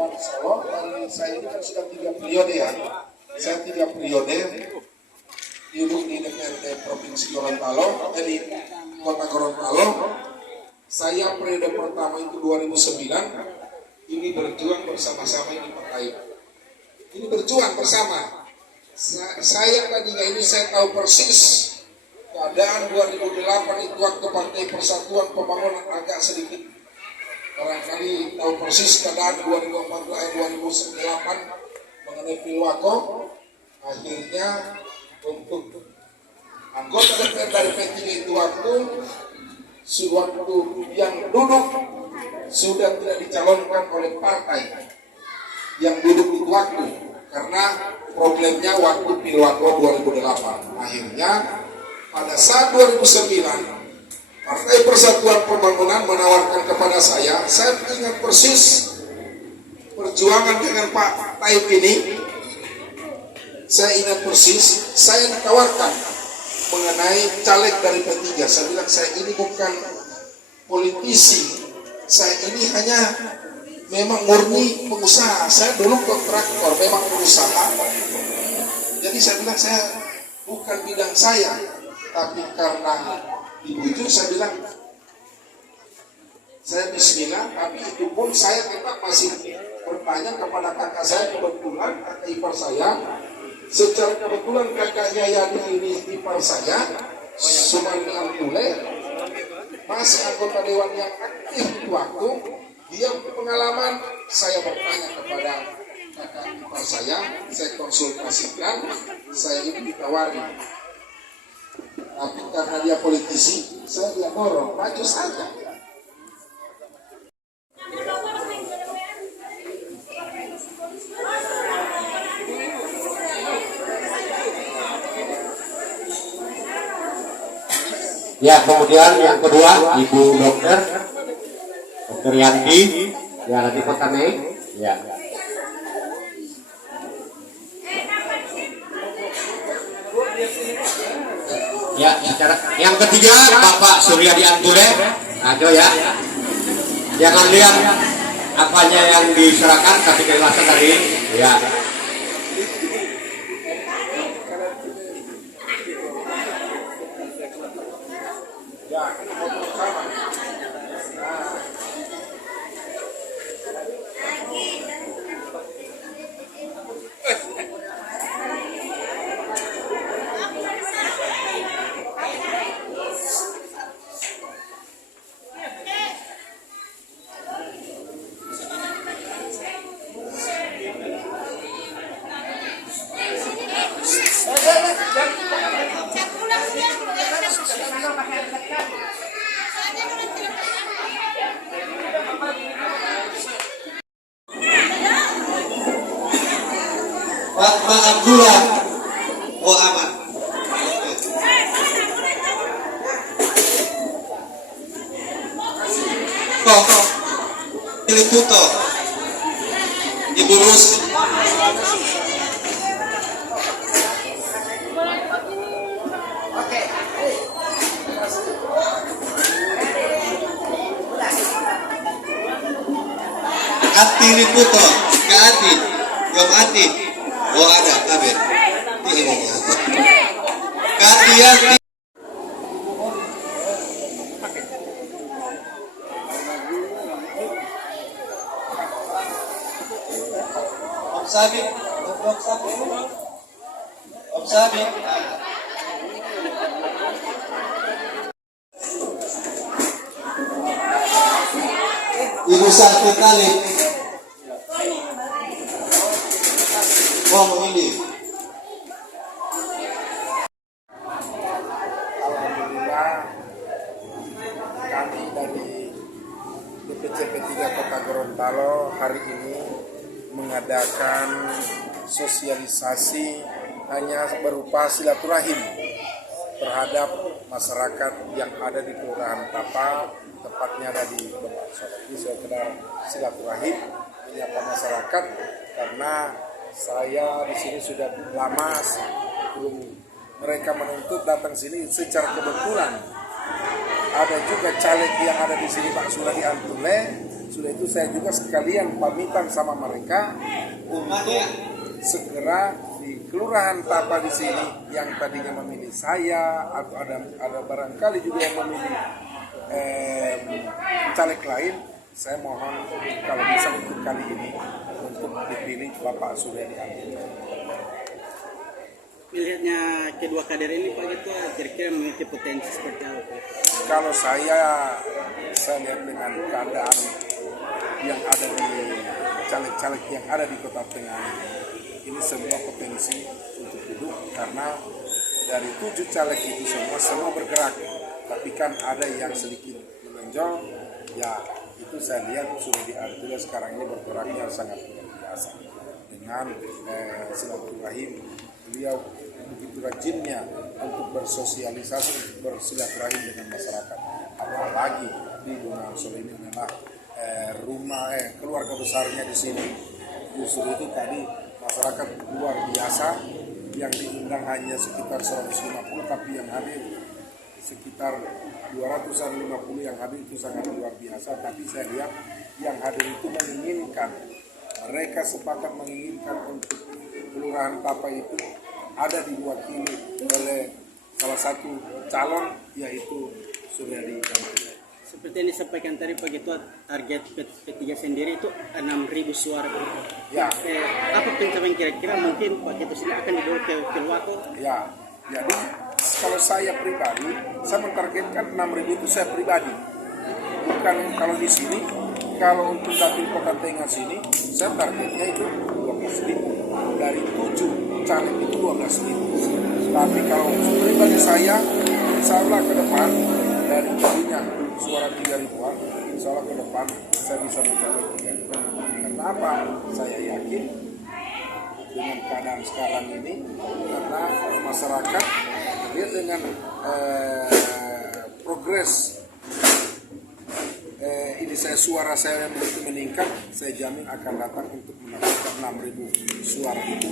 Relawan Solo, dan saya ini kan sudah 3 periode ya. Saya 3 periode duduk di DPRD Provinsi Gorontalo, di Kota Gorontalo. Saya periode pertama itu 2009, ini berjuang bersama-sama ini partai. Ini berjuang bersama. Saya tadinya ini saya tahu persis keadaan 2008 itu waktu Partai Persatuan Pembangunan agak sedikit. Barangkali tahu persis keadaan 2008 mengenai Pilwako. Akhirnya untuk anggota DPR dari P3 itu waktu yang duduk sudah tidak dicalonkan oleh partai yang duduk itu waktu, karena problemnya waktu Pilwako 2008. Akhirnya pada saat 2009 Partai Persatuan Pembangunan menawarkan kepada saya ingat persis perjuangan dengan Pak Taib ini. Saya ingat persis, saya ditawarkan mengenai caleg dari P3. Saya bilang, saya ini bukan politisi, saya ini hanya memang murni pengusaha. Saya dulu kontraktor, memang pengusaha. Jadi saya bilang, saya bukan bidang saya, tapi karena dibujuk, saya bilang, saya bismillah. Tapi itu pun saya tetap masih bertanya kepada kakak saya, kebetulan kakak ipar saya. Secara kebetulan kakaknya Yani ini ipar saya, Sumandi Antule, masih anggota dewan yang aktif di waktu. Dia pengalaman, saya bertanya kepada kakak ipar saya konsultasikan, saya ini ditawari. Tapi karena dia politisi, saya dia dorong, maju saja. Ya, kemudian yang kedua Ibu Dokter Yanti, ya nanti Kota Mei, ya. Ya, secara yang ketiga Bapak Suryadi Antule, ayo ya. Jangan lihat apanya yang diserahkan, tapi kejelasan tadi, ya. Pak Abdullah, oh aman. Kok, pilih Puto, Ibu Rus. Ati Puto, Kak Ati, Yom Ati. Oh ada, kabin. Ini Katia. Om Sabi. Ibu Sakti kali. Oh, ini. Alhamdulillah, kami dari DPC P3 Kota Gorontalo hari ini mengadakan sosialisasi hanya berupa silaturahim terhadap masyarakat yang ada di Kelurahan Tapa, tepatnya ada di Bembang Solo. Ini sekedar silaturahim menyapa masyarakat, karena saya di sini sudah lama, belum mereka menuntut datang sini secara kebetulan ada juga caleg yang ada di sini Pak Suradi Antule. Sudah itu saya juga sekalian pamitan sama mereka untuk segera di Kelurahan Tapa di sini yang tadinya memilih saya atau ada barangkali juga yang memilih caleg lain, saya mohon kalau bisa untuk kali ini untuk dipilih Bapak Suryadi Antule. Melihatnya kedua kader ini Pak Ketua kira-kira memiliki potensi seperti apa? Kalau saya lihat dengan keadaan yang ada di caleg-caleg yang ada di Kota Tengah ini semua potensi untuk duduk karena dari 7 caleg itu semua bergerak, tapi kan ada yang sedikit menonjol, ya itu saya lihat Suryadi Antule sekarang ini bergeraknya sangat luar biasa dengan silaturahim. Beliau begitu rajinnya untuk bersosialisasi, bersilaturahim dengan masyarakat. Apalagi di Bonang Solo ini adalah keluarga besarnya di sini. Justru itu tadi masyarakat luar biasa yang diundang hanya sekitar 150, tapi yang hadir sekitar 250 yang hadir itu sangat luar biasa. Tapi saya lihat yang hadir itu menginginkan, mereka sepakat menginginkan untuk Kelurahan Tapa itu ada diwakili oleh salah satu calon yaitu Suryadi Antule. Seperti yang disampaikan tadi Pak Ketua, target P3 sendiri itu 6.000 suara. Ya. Apa pencapaian kira-kira mungkin Pak Ketua sendiri akan dibawa ke Kilwako? Ya, jadi kalau saya pribadi, saya mentargetkan 6.000 itu saya pribadi. Bukan kalau di sini, kalau untuk dapil Kota Tengah sini, saya targetnya itu 12.000. Dari 7 caleg itu 12.000. Tapi kalau pribadi saya, insya Allah ke depan dari tadinya suara 3.000-an, insya Allah ke depan saya bisa mencapai 3.000. Kenapa? Saya yakin dengan keadaan sekarang ini, karena masyarakat dia dengan progres ini suara saya yang begitu meningkat, saya jamin akan datang untuk mendapatkan 6.000 suara itu.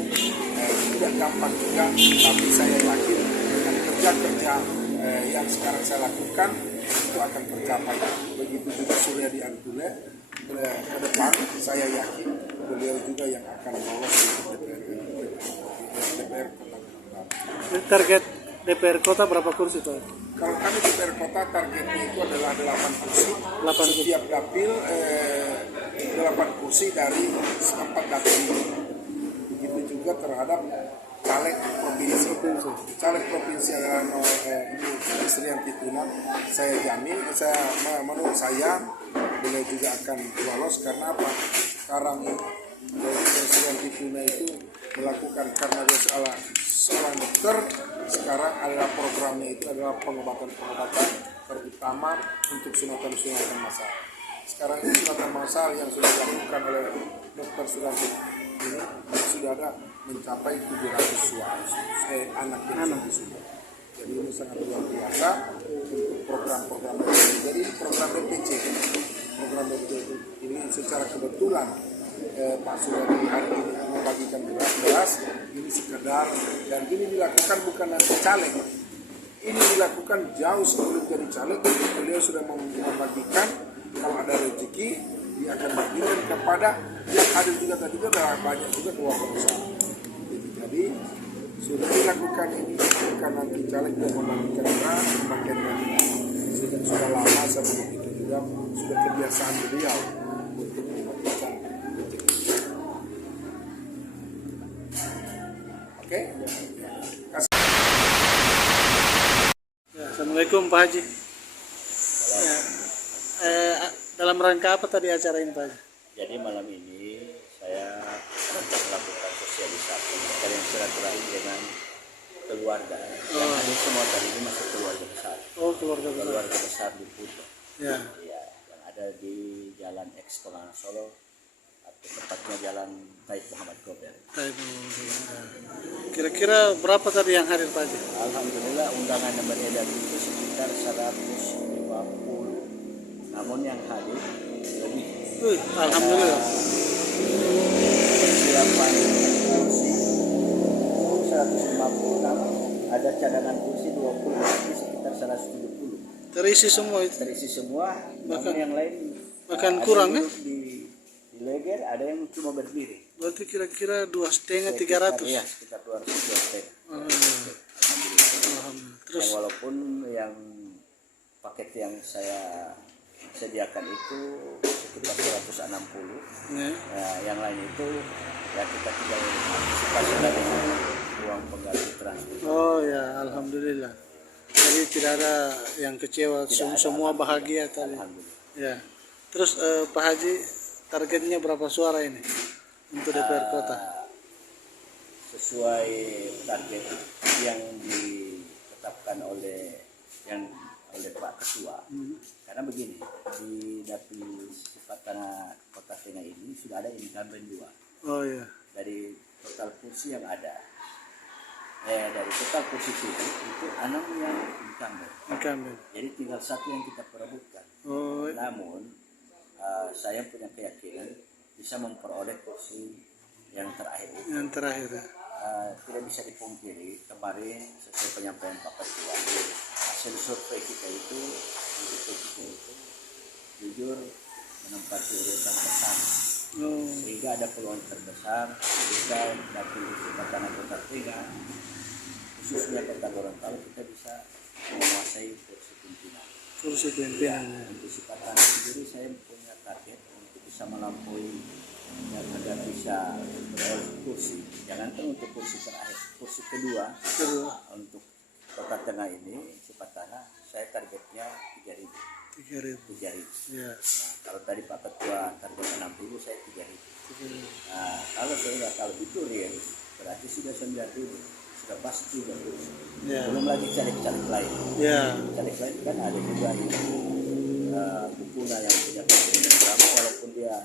Tidak gampang juga, tapi saya yakin dengan kerja-kerja yang sekarang saya lakukan itu akan tercapai. Begitu juga Suryadi Antule ke depan, saya yakin beliau juga yang akan lolos untuk DPR Kota. Target DPR Kota berapa kursi Pak? Kalau kami DPR Kota targetnya itu adalah 8 kursi. Setiap dapil 8 kursi dari 4 dapil. Begitu juga terhadap caleg provinsi. Caleg provinsi adalah ini Suryadi Tuna. Saya jamin, menurut saya beliau juga akan lolos karena apa? Sekarang Suryadi Tuna itu melakukan karena dia seorang dokter, sekarang adalah programnya itu adalah pengobatan-pengobatan terutama untuk sunatan-sunatan massal. Sekarang ini sunatan massal yang sudah dilakukan oleh dokter Suryadi ini sudah ada mencapai 700 suara anak yang sudah disunat. Jadi ini sangat luar biasa untuk program-program ini. Jadi program BPC ini secara kebetulan Pak Suryadi hari ini membagikan beras ini sekedar, dan ini dilakukan bukan nanti caleg, ini dilakukan jauh sebelum jadi caleg. Beliau sudah membagikan, kalau ada rezeki dia akan bagikan kepada yang hadir juga tadi itu adalah banyak juga keluarga besar. Jadi sudah dilakukan ini bukan nanti caleg dan membagikan beras, membagikan sudah lama sebelum itu juga sudah kebiasaan beliau untuk membagikan. Oke. Assalamualaikum Pak Haji. Dalam rangka apa tadi acara ini Pak Haji? Jadi malam ini saya melakukan sosialisasi kalian silaturahim dengan keluarga. Yang hadir semua tadi ini masuk keluarga besar. Oh, keluarga besar. Keluarga besar di Puto. Ya. Ya, yang ada di Jalan X Kelana Solo atau tepatnya Jalan Taib Muhammad Gobel. Kira-kira berapa tadi yang hadir Pak Haji? Alhamdulillah undangan yang beredar itu sekitar 150. Namun yang hadir lebih. Alhamdulillah. Persiapan kursi 150, ada cadangan kursi 20, sekitar 170. Terisi semua itu. terisi semua, namun Bahkan- yang lain bahkan ada kurang, yang duduk di leger, ada yang cuma berdiri. Berarti kira-kira 2,5 Sekitar, 300. ya, sekitar 200. Alhamdulillah. Alhamdulillah. Alhamdulillah. Terus Dan walaupun yang paket yang saya sediakan itu sekitar 160, ya. yang lain itu ya kita tinggal antisipasi lagi uang pengganti transport. Oh ya, alhamdulillah. Jadi tidak ada yang kecewa, Tidak ada, semua bahagia tadi. Alhamdulillah. Ya. Terus Pak Haji, targetnya berapa suara ini untuk DPR Kota? Sesuai target yang ditetapkan oleh Pak Ketua. Karena begini, di Dapil Sifat Tanah Kota Tengah ini sudah ada incumbent 2. Oh ya. Dari total kursi yang ada, dari total kursi itu 6 yang incumbent. Incumbent. Jadi tinggal 1 yang kita perebutkan. Oh, Namun saya punya keyakinan bisa memperoleh kursi yang terakhir itu. yang terakhir ya. Tidak bisa dipungkiri, kemarin sesuai penyampaian Pak Ketua, hasil survei kita itu jujur menempati urutan pertama, Oh, sehingga ada peluang terbesar jika Dapil Sifat Tanah Kota Tengah, khususnya Kota Gorontalo, kita bisa menguasai kursi pimpinan. kursi pimpinannya. Untuk Sifat Tanah sendiri saya punya target untuk bisa melampaui dan agar bisa beroleh kursi. Jangankan untuk kursi terakhir, kursi kedua Kedua, untuk Kota Tengah ini Sifat Tanah saya targetnya 3.000. 3.000. Ya. Nah, kalau tadi Pak Ketua target 6.000, saya 3.000. 3.000. Nah, kalau itu real berarti sudah 9.000, sudah pasti juga kursi. Ya. Belum lagi caleg-caleg lain. Ya. Caleg lain kan ada juga yang dukungan yang punya program, walaupun dia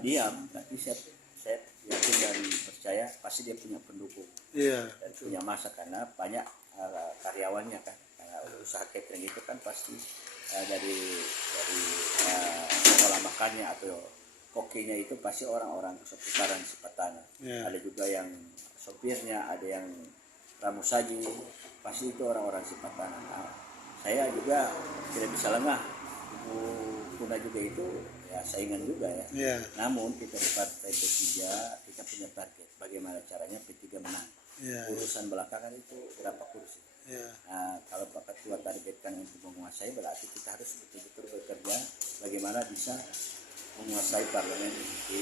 diam, tapi saya yakin dan percaya pasti dia punya pendukung Iya. dan punya masa, karena banyak karyawannya kan, karena usaha catering itu kan pasti dari pola makannya atau kokinya itu pasti orang-orang seputaran Sifat Tanah. Ya. Ada juga yang sopirnya, ada yang pramusaji, pasti itu orang-orang Sifat Tanah. Nah, saya juga tidak bisa lengah. Ibu Kuna juga itu ya saingan juga ya. Ya. Namun kita di Partai P3 kita punya target bagaimana caranya P3 menang. Ya. Urusan belakangan itu berapa kursi. Ya. Nah, kalau Pak Ketua targetkan untuk menguasai, berarti kita harus betul-betul bekerja bagaimana bisa menguasai parlemen di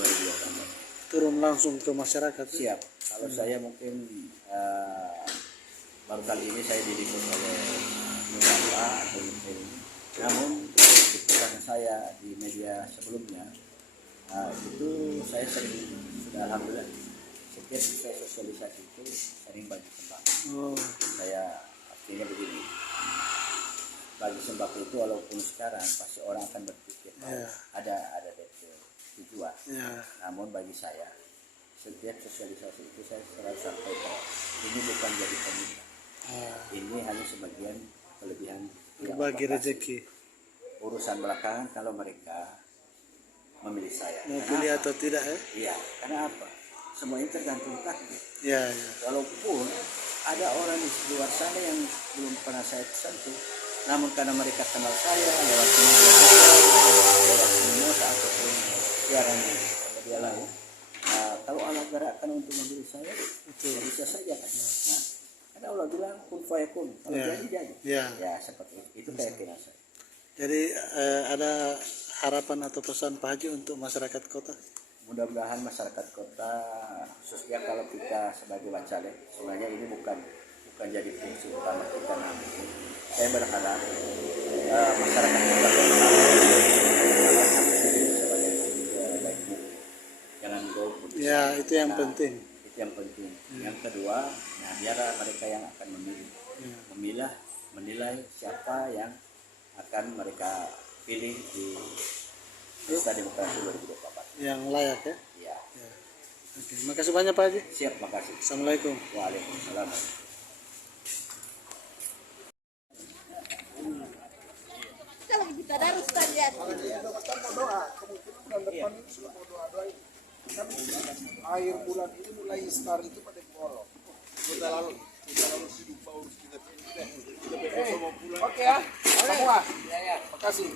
2024. Turun langsung ke masyarakat. Siap. Kalau saya mungkin baru kali ini saya diliput oleh beberapa atau mungkin, namun di pesan saya di media sebelumnya itu saya sering sudah alhamdulillah setiap saya sosialisasi itu sering bagi sembako. Oh. Saya artinya begini, bagi sembako itu walaupun sekarang pasti orang akan berpikir ada tujuan. Ya. Namun bagi saya setiap sosialisasi itu saya selalu sampaikan ini bukan jadi peminta, ini hanya sebagian kelebihan yang Berbagi Allah kasih. rezeki. Urusan belakangan kalau mereka memilih saya. Mau Karena pilih apa? atau tidak ya? Iya, karena apa? Semuanya tergantung takdir. Ya, ya. Walaupun ada orang di luar sana yang belum pernah saya sentuh, namun karena mereka kenal saya lewat media, lewat mimosa ataupun siaran media lain, kalau Allah gerakkan untuk memilih saya, itu bisa saja kan. Nah, karena Allah bilang kun fayakun, kalau Ya. jadi. Ya. Ya seperti itu keyakinan saya. Jadi ada harapan atau pesan Pak Haji untuk masyarakat kota? Mudah-mudahan masyarakat kota, khususnya kalau kita sebagai bacalek, sebenarnya ini bukan jadi fungsi utama kita, namun saya berharap masyarakat kota sebagai baik mungkin, jangan golput. Ya, itu yang penting. Itu yang penting. Yang kedua, nah biarlah mereka yang akan memilih, menilai siapa yang akan mereka pilih di Pesta Demokrasi 2024. Yang layak ya? Ya. Ya. Oke, makasih banyak Pak Haji. Siap, makasih. Assalamualaikum. Waalaikumsalam. Air bulan ini mulai start itu pada bolong. Kita lalu hidup urus kita. Oke ya. semua. Terima kasih.